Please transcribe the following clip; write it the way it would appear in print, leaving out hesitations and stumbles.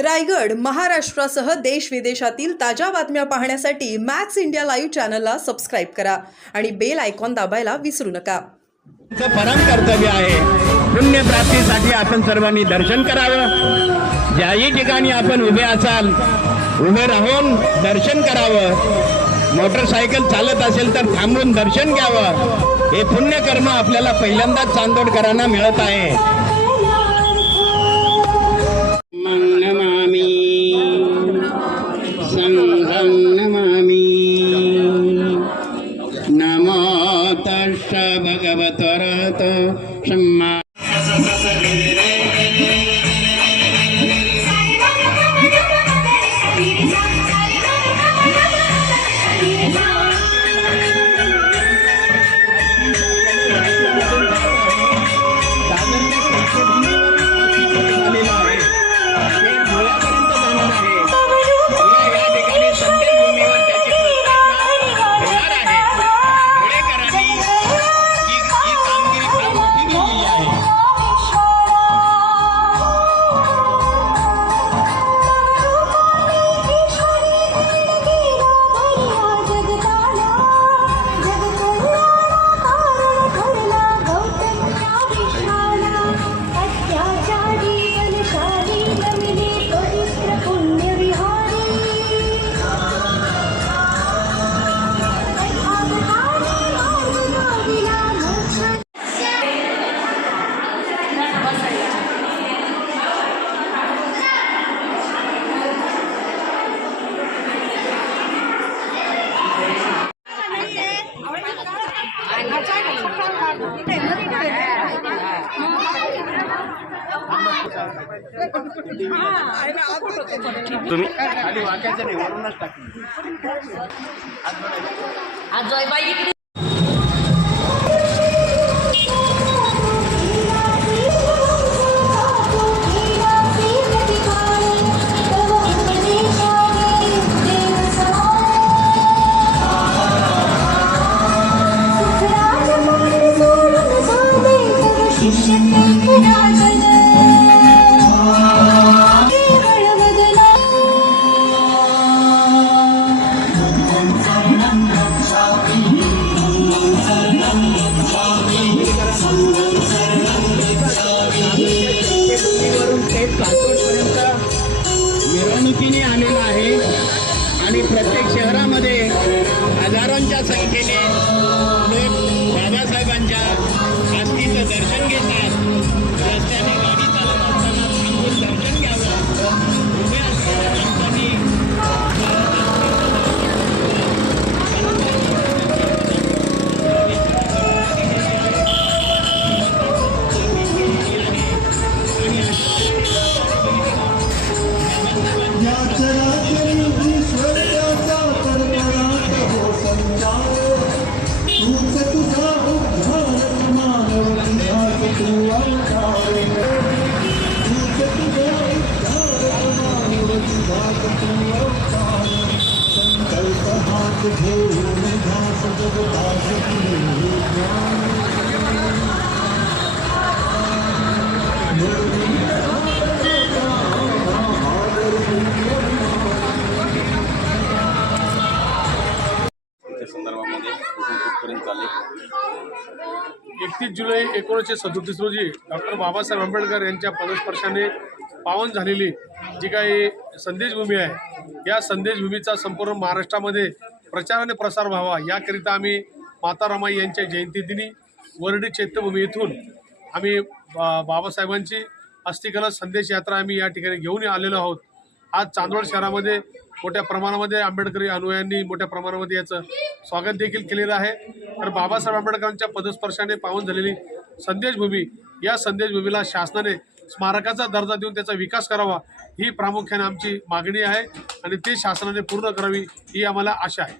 रायगड महाराष्ट्रासह देश विदेशातील ताज्या बातम्या पाहण्यासाठी मॅक्स इंडिया लाईव्ह चॅनलला सबस्क्राईब करा आणि बेल आयकॉन दाबायला विसरू नका. परम कर्तव्य आहे. पुण्य प्राप्तीसाठी आपण सर्वांनी दर्शन करावं. ज्याही ठिकाणी आपण उभे असाल उभे राहून दर्शन करावं. मोटरसायकल चालत असेल तर थांबून दर्शन घ्यावं. हे पुण्यकर्म आपल्याला पहिल्यांदाच चांदोडकरांना मिळत आहे. संघं नमामि. नमो तस्स भगवतो सम्मा. तुम्ही खाली वाक्याचं नाही वरूनच टाकली. आज जयबाई मिरवणुकीने आलेला आहे आणि प्रत्येक शहरामध्ये हजारोंच्या संख्येने लोक बाबासाहेबांच्या अस्थीचं दर्शन घेतात. रस्त्याने गाडी चालत असताना थांबून दर्शन घ्यावं. उभे असलेल्या माणसांनी संदर्भामध्ये कुठून चालले. 31 जुलै 1937 रोजी डॉक्टर बाबासाहेब आंबेडकर यांच्या पदस्पर्शाने पावन झालेली जी काही संदेशभूमी आहे, या संदेशभूमीचा संपूर्ण महाराष्ट्रामध्ये प्रचार आणि प्रसार व्हावा याकरिता आम्ही माता रमाई यांच्या जयंतीदिनी वरडी चैत्यभूमी येथून आम्ही बाबासाहेबांची अस्थिकलश संदेश यात्रा आम्ही या ठिकाणी घेऊन आलेलो आहोत. आज चांदवड शहरामध्ये मोठ्या प्रमाणामध्ये आंबेडकरी अनुयायांनी मोठ्या प्रमाणामध्ये याचं स्वागत देखील केलेलं आहे. तर बाबासाहेब आंबेडकरांच्या पदस्पर्शाने पावन झालेली संदेशभूमी, या संदेशभूमीला शासनाने स्मारकाचा दर्जा देऊन त्याचा विकास करावा ही प्रामुख्याने आमची मागणी आहे आणि ती शासनाने पूर्ण करावी ही आम्हाला आशा आहे.